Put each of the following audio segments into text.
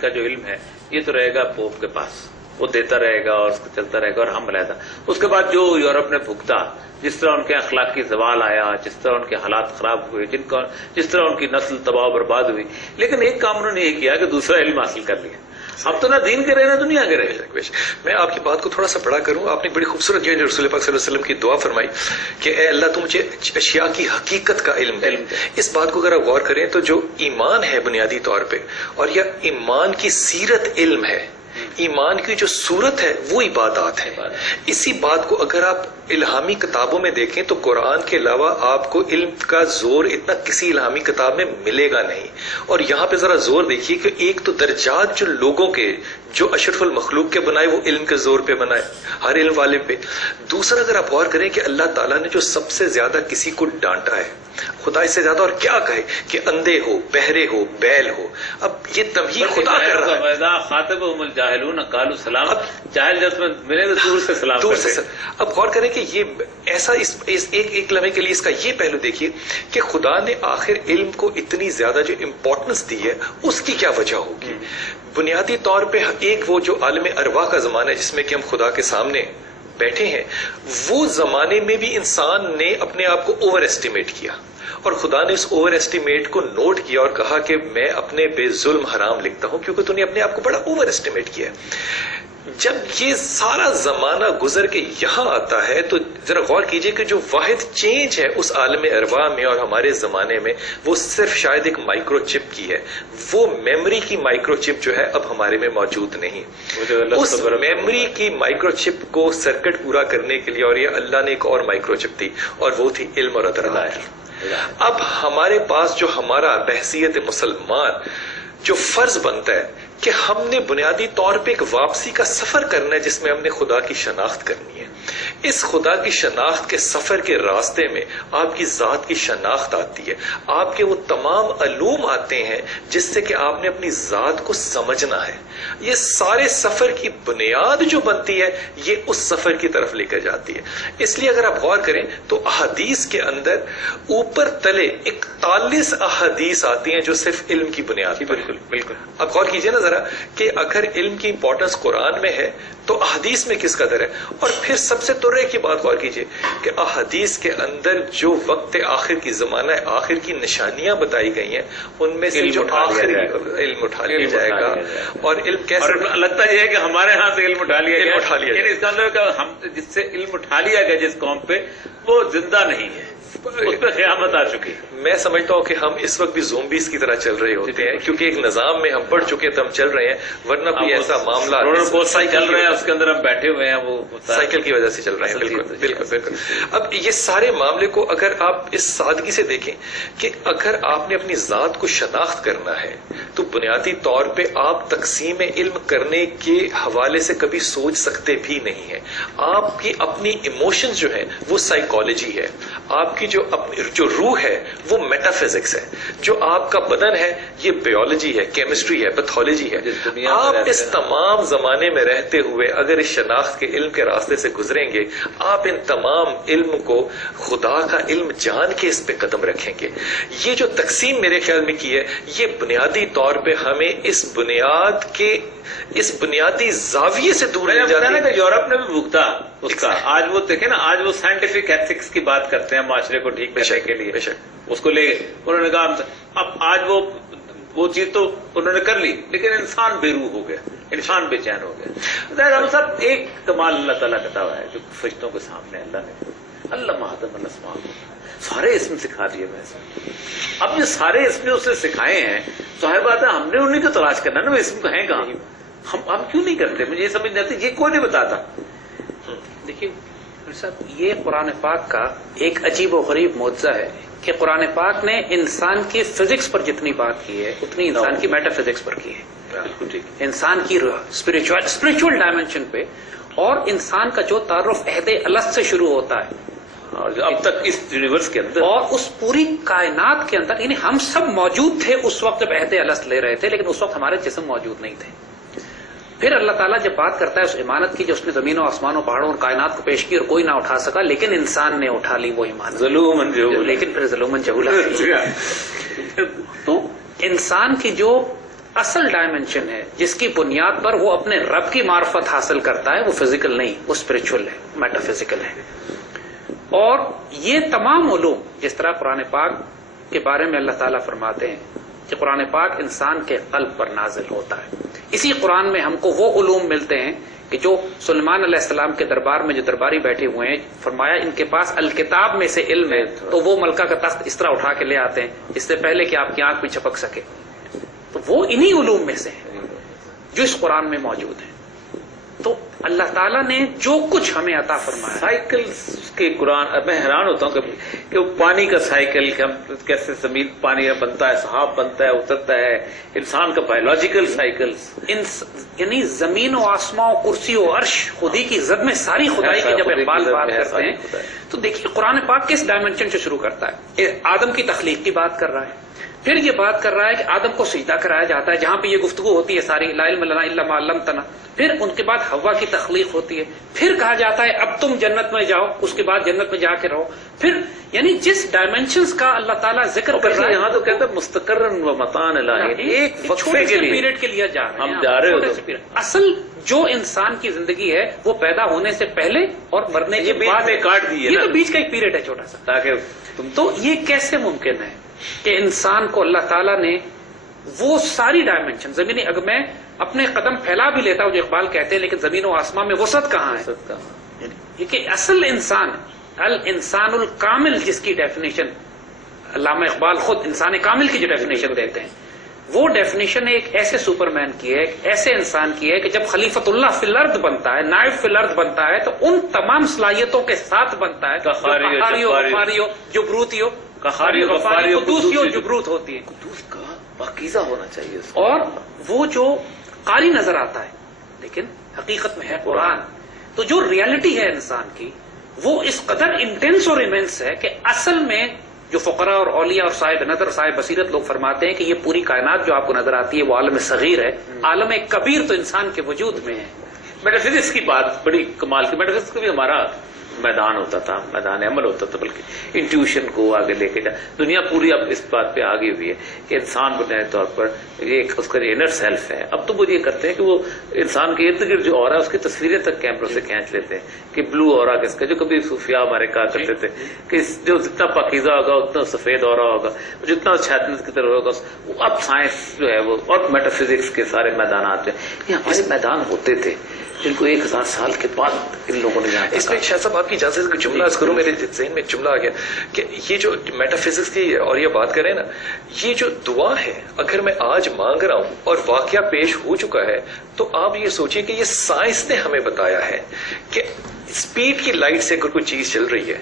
کا جو علم ہے یہ تو رہے گا پوپ کے پاس، وہ دیتا رہے گا اور اس کو چلتا رہے گا اور ہم علیحدہ. اس کے بعد جو یورپ نے بھگتا، جس طرح ان کے اخلاقی زوال آیا، جس طرح ان کے حالات خراب ہوئے، جس طرح ان کی نسل تباہ و برباد ہوئی، لیکن ایک کام انہوں نے یہ کیا کہ دوسرا علم حاصل کر لیا. اب تو نہ دین کے رہے نہ دنیا کے رہے. میں آپ کی بات کو تھوڑا سا بڑا کروں. آپ نے بڑی خوبصورت جو رسول پاک صلی اللہ علیہ وسلم کی دعا فرمائی کہ اے اللہ تو مجھے اشیاء کی حقیقت کا علم دے. اس بات کو اگر آپ غور کریں تو جو ایمان ہے بنیادی طور پہ، اور یہ ایمان کی سیرت علم ہے، ایمان کی جو صورت ہے وہ عبادات ہے. اسی بات کو اگر آپ الہامی کتابوں میں دیکھیں تو قرآن کے علاوہ آپ کو علم کا زور اتنا کسی الہامی کتاب میں ملے گا نہیں. اور یہاں پہ ذرا زور دیکھیے کہ ایک تو درجات جو لوگوں کے، جو اشرف المخلوق کے بنائے، وہ علم کے زور پہ بنائے ہر علم والے پہ. دوسرا اگر آپ غور کریں کہ اللہ تعالیٰ نے جو سب سے زیادہ کسی کو ڈانٹا ہے، خدا اس سے زیادہ اور کیا کہے کہ اندھے ہو، بہرے ہو، بیل ہو. اب یہ تمہید خدا کر رہا ہے. خاطبهم الجاہلون قالوا سلام. جاہل جب ملے تو دور سے سلام دور سے. اب غور کریں کہ یہ ایسا ایک لمحے کے لیے اس کا یہ پہلو دیکھیے کہ خدا نے آخر علم کو اتنی زیادہ جو امپورٹنس دی ہے اس کی کیا وجہ ہوگی. بنیادی طور پہ ایک وہ جو عالم ارواح کا زمانہ ہے جس میں کہ ہم خدا کے سامنے بیٹھے ہیں، وہ زمانے میں بھی انسان نے اپنے آپ کو اوور ایسٹیمیٹ کیا، اور خدا نے اس اوور ایسٹیمیٹ کو نوٹ کیا اور کہا کہ میں اپنے بے ظلم حرام لکھتا ہوں کیونکہ تو نے اپنے آپ کو بڑا اوور ایسٹیمیٹ کیا. جب یہ سارا زمانہ گزر کے یہاں آتا ہے تو ذرا غور کیجئے کہ جو واحد چینج ہے اس عالم ارواح میں اور ہمارے زمانے میں، وہ صرف شاید ایک مائکرو چپ کی ہے. وہ میموری کی مائکرو چپ جو ہے اب ہمارے میں موجود نہیں. اس میموری کی مائکرو چپ کو سرکٹ پورا کرنے کے لیے اور یہ اللہ نے ایک اور مائکرو چپ دی، اور وہ تھی علم اور ادراک. اب ہمارے پاس جو ہمارا بحثیت مسلمان جو فرض بنتا ہے کہ ہم نے بنیادی طور پہ ایک واپسی کا سفر کرنا ہے جس میں ہم نے خدا کی شناخت کرنی ہے. اس خدا کی شناخت کے سفر کے راستے میں آپ کی ذات کی شناخت آتی ہے، آپ کے وہ تمام علوم آتے ہیں جس سے کہ آپ نے اپنی ذات کو سمجھنا ہے. یہ سارے سفر کی بنیاد جو بنتی ہے یہ اس سفر کی طرف لے کر جاتی ہے. اس لیے اگر آپ غور کریں تو احادیث کے اندر اوپر تلے 41 احادیث آتی ہیں جو صرف علم کی بنیاد پر. بالکل. اب غور کیجئے نا ذرا کہ اگر علم کی امپورٹنس قرآن میں ہے تو احادیث میں کس قدر ہے. اور پھر سب سے ترے کی بات غور کیجئے کہ احادیث کے اندر جو وقت آخر کی زمانہ آخر کی نشانیاں بتائی گئی ہیں ان میں سے جو آخری علم اٹھا لیا جائے گا. اور علم کیسے لگتا یہ ہے کہ ہمارے ہاں سے علم اٹھا لیا گیا، یعنی اس کا مطلب ہم جس سے علم اٹھا لیا گیا جس قوم پہ وہ زندہ نہیں ہے، اس پہ قیامت آ چکی. میں سمجھتا ہوں کہ ہم اس وقت بھی زومبیز کی طرح چل رہے ہوتے ہیں کیونکہ ایک نظام میں ہم پڑھ چکے تو ہم چل رہے ہیں، ورنہ کوئی ایسا معاملہ چل رہے ہیں اس کے اندر ہم بیٹھے ہوئے ہیں، وہ سائیکل کی وجہ سے چل رہے ہیں. بالکل بالکل بالکل. اب یہ سارے معاملے کو اگر آپ اس سادگی سے دیکھیں کہ اگر آپ نے اپنی ذات کو شناخت کرنا ہے تو بنیادی طور پہ آپ تقسیم علم کرنے کے حوالے سے کبھی سوچ سکتے بھی نہیں ہیں. آپ کی اپنی ایموشنز جو ہیں وہ سائیکالوجی ہے، آپ کی جو روح ہے وہ میٹا فزکس ہے، جو آپ کا بدن ہے یہ بیولوجی ہے، کیمسٹری ہے، پیتھولوجی ہے. آپ اس تمام زمانے میں رہتے ہوئے اگر اس شناخت کے علم کے راستے سے گزریں گے، آپ ان تمام علم کو خدا کا علم جان کے اس پہ قدم رکھیں گے. یہ جو تقسیم میرے خیال میں کی ہے یہ بنیادی طور پہ ہمیں اس بنیادی زاویے سے دور لے جاتی ہے. یورپ نے بھی بھگتا اس کا. آج وہ دیکھیں نا، آج وہ سائنٹیفک ایتھکس کی بات کرتے ہیں معاشرے کو ٹھیک کرنے کے لیے، اس کو لے انہوں نے کہا اب آج وہ چیز تو انہوں نے کر لی لیکن انسان بے روح ہو گیا، انسان بے چین ہو گیا. ہم سب ایک کمال اللہ تعالیٰ کا ہے جو فرشتوں کے سامنے اللہ نے اللہ آدم الاسماء سارے اسم سکھا دیے. ویسے اب یہ سارے اسم اس نے سکھائے ہیں، ظاہر بات ہے ہم نے انہیں کو تلاش کرنا نا، وہ اسم ہیں کہاں، ہم کیوں نہیں کرتے؟ مجھے یہ سمجھ نہیں آتی، یہ کوئی نہیں بتاتا. دیکھیے صاحب، یہ قرآن پاک کا ایک عجیب و غریب معجزہ ہے کہ قرآن پاک نے انسان کی فزکس پر جتنی بات کی ہے اتنی انسان کی میٹا فزکس پر کی ہے. انسان کی اسپرچول ڈائمینشن پہ، اور انسان کا جو تعارف عہد الست سے شروع ہوتا ہے اور جو اب تک اس یونیورس کے اندر اور اس پوری کائنات کے اندر، یعنی ہم سب موجود تھے اس وقت جب عہد الست لے رہے تھے، لیکن اس وقت ہمارے جسم موجود نہیں تھے. پھر اللہ تعالیٰ جب بات کرتا ہے اس امانت کی جو اس نے زمین و آسمان و پہاڑوں اور کائنات کو پیش کی اور کوئی نہ اٹھا سکا، لیکن انسان نے اٹھا لی وہ امانت، ظلومن جہولا. لیکن پھر ظلومن جہولا. تو انسان کی جو اصل ڈائمنشن ہے جس کی بنیاد پر وہ اپنے رب کی معرفت حاصل کرتا ہے، وہ فزیکل نہیں، وہ اسپرچل ہے، میٹا فزیکل ہے. اور یہ تمام علوم، جس طرح قرآن پاک کے بارے میں اللہ تعالیٰ فرماتے ہیں کہ قرآن پاک انسان کے قلب پر نازل ہوتا ہے، اسی قرآن میں ہم کو وہ علوم ملتے ہیں کہ جو سلیمان علیہ السلام کے دربار میں جو درباری بیٹھے ہوئے ہیں، فرمایا ان کے پاس الکتاب میں سے علم ہے، تو وہ ملکہ کا تخت اس طرح اٹھا کے لے آتے ہیں اس سے پہلے کہ آپ کی آنکھ بھی چھپک سکے. تو وہ انہی علوم میں سے ہیں جو اس قرآن میں موجود ہیں. تو اللہ تعالیٰ نے جو کچھ ہمیں عطا فرمایا، سائیکلز کے قرآن، میں حیران ہوتا ہوں کبھی کہ وہ پانی کا سائیکل، کہ ہم کیسے زمین پانی بنتا ہے، سحاب بنتا ہے، اترتا ہے، انسان کا بایولوجیکل سائیکلز، یعنی زمین و آسمان و کرسی و عرش خودی کی زد میں ساری خدائی کی جب اقبال بات کرتے ہیں تو دیکھیے قرآن پاک کس ڈائمنشن سے شروع کرتا ہے. آدم کی تخلیق کی بات کر رہا ہے، پھر یہ بات کر رہا ہے کہ آدم کو سجدہ کرایا جاتا ہے، جہاں پہ یہ گفتگو ہوتی ہے ساری، لا علم لنا الا ما علمتنا. پھر ان کے بعد حوا کی تخلیق ہوتی ہے، پھر کہا جاتا ہے اب تم جنت میں جاؤ، اس کے بعد جنت میں جا کے رہو. پھر یعنی جس ڈائمنشنز کا اللہ تعالیٰ ذکر کر رہا ہے، یہاں تو کہتا ہے مستقرن و متان الہی، ایک وقفے کے لیے پیریڈ کے لیے جا رہے ہیں ہم جا رہے چھوٹے سے period. اصل جو انسان کی زندگی ہے وہ پیدا ہونے سے پہلے اور مرنے کے بیچ بعد میں کاٹ دی ہے یہ نا، تو بیچ کا ایک پیریڈ ہے چھوٹا سا. تاکہ تو یہ کیسے ممکن ہے کہ انسان کو اللہ تعالیٰ نے وہ ساری ڈائمنشن زمینی، اگر میں اپنے قدم پھیلا بھی لیتا ہوں جو اقبال کہتے ہیں، لیکن زمین و آسمان میں وسعت کہاں ہے؟ یہ کہ اصل انسان، الانسان الکامل، جس کی ڈیفینیشن علامہ اقبال خود انسان کامل کی جو ڈیفینیشن دیتے ہیں، وہ ڈیفینیشن ایک ایسے سپرمین کی ہے، ایک ایسے انسان کی ہے کہ جب خلیفۃ اللہ فی الارض بنتا ہے، نائب فی الارض بنتا ہے، تو ان تمام صلاحیتوں کے ساتھ بنتا ہے، قہاری غفاری ہو، جبروتی ہو، قہاری غفاری قدوسی ہو، جبروت ہوتی ہے. قدوس کا پاکیزہ ہونا چاہیے اس کو. اور وہ جو قاری نظر آتا ہے لیکن حقیقت میں ہے قرآن. تو جو ریالٹی ہے انسان کی وہ اس قدر انٹینس اور ایمنس ہے کہ اصل میں جو فقراء اور اولیاء اور صاحب نظر صاحب بصیرت لوگ فرماتے ہیں کہ یہ پوری کائنات جو آپ کو نظر آتی ہے وہ عالم صغیر ہے، عالم کبیر تو انسان کے وجود میں ہے. میٹا فزکس کی بات بڑی کمال کی. میٹا فزکس کا بھی ہمارا میدان ہوتا تھا، میدان عمل ہوتا تھا، بلکہ انٹیوشن کو آگے لے کے جا. دنیا پوری اب اس بات پہ آگے ہوئی ہے کہ انسان بنیادی طور پر یہ اس کا انر سیلف ہے. اب تو وہ یہ کرتے ہیں کہ وہ انسان کے ارد گرد جو اورا ہے اس کی تصویریں تک کیمروں سے کھینچ لیتے ہیں کہ بلو اورا کس کا، جو کبھی صوفیاء ہمارے کہا کرتے تھے کہ جو جتنا پاکیزہ ہوگا اتنا سفید اورا ہوگا، جتنا چھتنس کی طرح ہوگا. اب سائنس جو ہے وہ اور میٹا فزکس کے سارے میدانات جو ہیں یہ ہمارے میدان ہوتے تھے جن کو 1000 سال کے بعد ان لوگوں نے جانا. اس میں شاہ صاحب آپ کی اجازت جملہ کروں، میرے ذہن میں جملہ آ گیا کہ یہ جو میٹا فزکس کی اور یہ بات کریں نا، یہ جو دعا ہے اگر میں آج مانگ رہا ہوں اور واقعہ پیش ہو چکا ہے تو آپ یہ سوچیں کہ یہ سائنس نے ہمیں بتایا ہے کہ اسپیڈ کی لائٹ سے اگر کوئی چیز چل رہی ہے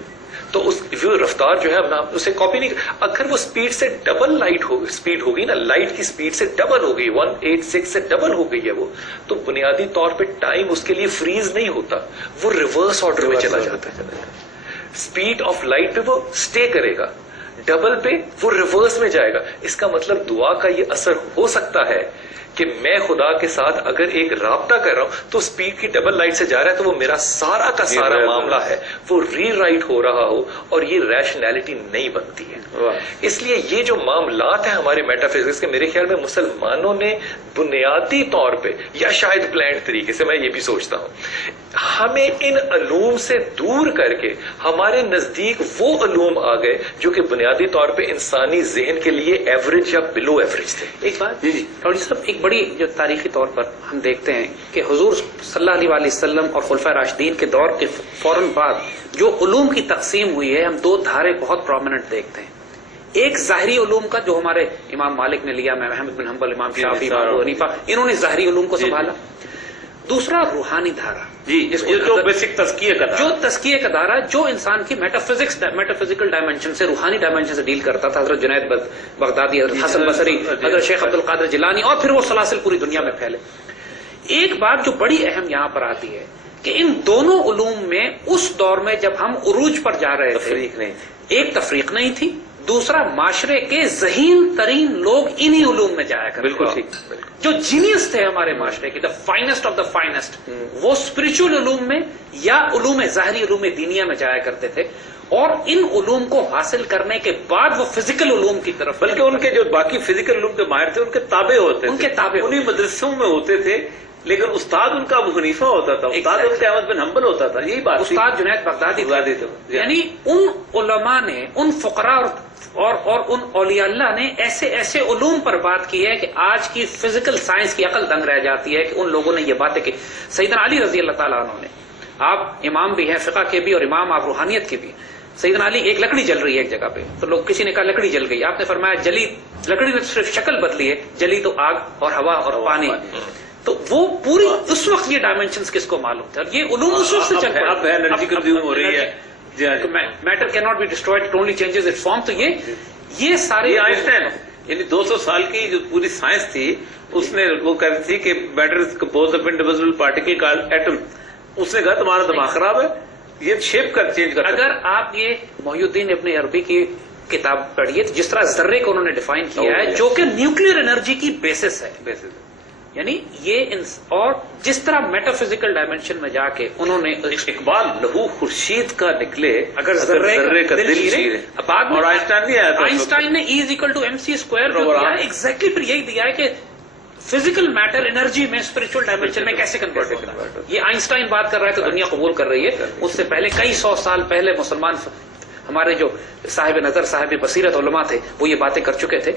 تو اس وہ رفتار جو ہے ہم اسے کاپی نہیں، اگر وہ اسپیڈ سے ڈبل اسپیڈ ہوگی نا، لائٹ کی اسپیڈ سے ڈبل ہو گئی، 186 سے ڈبل ہو گئی ہے وہ، تو بنیادی طور پہ ٹائم اس کے لیے فریز نہیں ہوتا، وہ ریورس آرڈر میں چلا جاتا ہے. اسپیڈ آف لائٹ پہ وہ سٹے کرے گا، ڈبل پہ وہ ریورس میں جائے گا. اس کا مطلب دعا کا یہ اثر ہو سکتا ہے کہ میں خدا کے ساتھ اگر ایک رابطہ کر رہا ہوں تو اسپیڈ کی ڈبل لائٹ سے جا رہا ہے تو وہ میرا سارا کا سارا معاملہ ہے وہ ری رائٹ ہو رہا ہو اور یہ ریشنلٹی نہیں بنتی ہے. اس لیے یہ جو معاملات ہیں ہمارے میٹا فزکس کے، میرے خیال میں مسلمانوں نے بنیادی طور پہ یا شاید پلانڈ طریقے سے، میں یہ بھی سوچتا ہوں، ہمیں ان علوم سے دور کر کے ہمارے نزدیک وہ علوم آ گئے جو کہ بنیادی طور پہ انسانی ذہن کے لیے ایوریج یا بلو ایوریج تھے. ایک بات جی صاحب، ایک بڑی جو تاریخی طور پر ہم دیکھتے ہیں کہ حضور صلی اللہ علیہ وسلم اور خلفائے راشدین کے دور کے فوراً بعد جو علوم کی تقسیم ہوئی ہے، ہم 2 دھارے بہت پرومیننٹ دیکھتے ہیں. ایک ظاہری علوم کا جو ہمارے امام مالک نے لیا، احمد بن حنبل، امام شافعی، امام ابو حنیفہ، انہوں نے ظاہری علوم کو سنبھالا. دوسرا روحانی دھارا، جو بیسک تزکیہ کا جو تزکیے کا دھارا جو انسان کی میٹافزیکل ڈائمنشن سے، روحانی ڈائمنشن سے ڈیل کرتا تھا. حضرت جنید بغدادی، حضرت حسن بصری، حضرت شیخ عبد القادر جیلانی، اور پھر وہ سلاسل پوری دنیا میں پھیلے. ایک بات جو بڑی اہم یہاں پر آتی ہے کہ ان دونوں علوم میں اس دور میں جب ہم عروج پر جا رہے تھے، ایک تفریق نہیں تھی، دوسرا معاشرے کے ذہین ترین لوگ انہی علوم میں جایا کرتے. بالکل ٹھیک. جو جینیس تھے ہمارے معاشرے کے، دا فائنسٹ آف دا فائنسٹ، وہ اسپرچل علوم میں یا علوم ظاہری علوم دینیا میں جایا کرتے تھے. اور ان علوم کو حاصل کرنے کے بعد وہ فزیکل علوم کی طرف، بلکہ ان کے جو باقی فزیکل علوم کے ماہر تھے ان کے تابع ہوتے تھے، ان کے تابع انہی مدرسوں میں ہوتے تھے، لیکن استاد ان کا ابو حنیفہ ہوتا تھا، استاد ان کا احمد بن حنبل ہوتا تھا، یہی بات تھی۔ استاد جنید بغدادی تھے۔ یعنی ان علماء نے، ان فقراء اور ان اولیاء اللہ نے ایسے ایسے علوم پر بات کی ہے کہ آج کی فزیکل سائنس کی عقل دنگ رہ جاتی ہے کہ ان لوگوں نے یہ باتیں کی۔ سیدنا علی رضی اللہ تعالیٰ عنہ نے، آپ امام بھی ہیں فقہ کے بھی اور امام آپ روحانیت کے بھی، سیدنا علی ایک لکڑی جل رہی ہے ایک جگہ پہ، تو لوگ کسی نے کہا لکڑی جل گئی، آپ نے فرمایا جلی لکڑی نے صرف شکل بدلی ہے، جلی تو آگ اور ہوا اور پانی۔ تو وہ پوری اس وقت یہ ڈائمینشنز کس کو معلوم تھے، اور یہ علوم اس وقت سے چل پڑے۔ اب انرجی کنزیوم ہو رہی ہے، matter can not be destroyed, it only changes its form. تو یہ سارے یہ آئنسٹائن یعنی 200 سال کی جو پوری سائنس تھی اس نے وہ کہتی تھی کہ matter is composed of individual particle called atom, اس نے کہا تمہارا دماغ خراب ہے، یہ شیپ کر چینج کر۔ اگر آپ یہ محی الدین ابن عربی کی کتاب پڑھیے تو جس طرح ذرے کو انہوں نے ڈیفائن کیا ہے، جو کہ نیوکلیر انرجی کی بیسس ہے، یعنی یہ اور جس طرح میٹا فزیکل ڈائمینشن میں جا کے انہوں نے اقبال لہو خورشید کا نکلے اگر ذرے کا دل چیرے، بعد اور آئنسٹائن نہیں آیا تھا، آئنسٹائن نے E = mc² ایگزیکٹلی پھر یہی دیا ہے کہ فزیکل میٹر انرجی میں اسپرچل ڈائمینشن میں کیسے کنورٹ ہوتا ہے۔ یہ آئنسٹائن بات کر رہا ہے تو دنیا قبول کر رہی ہے، اس سے پہلے کئی سو سال پہلے مسلمان ہمارے جو صاحب نظر صاحب بصیرت علماء تھے وہ یہ باتیں کر چکے تھے۔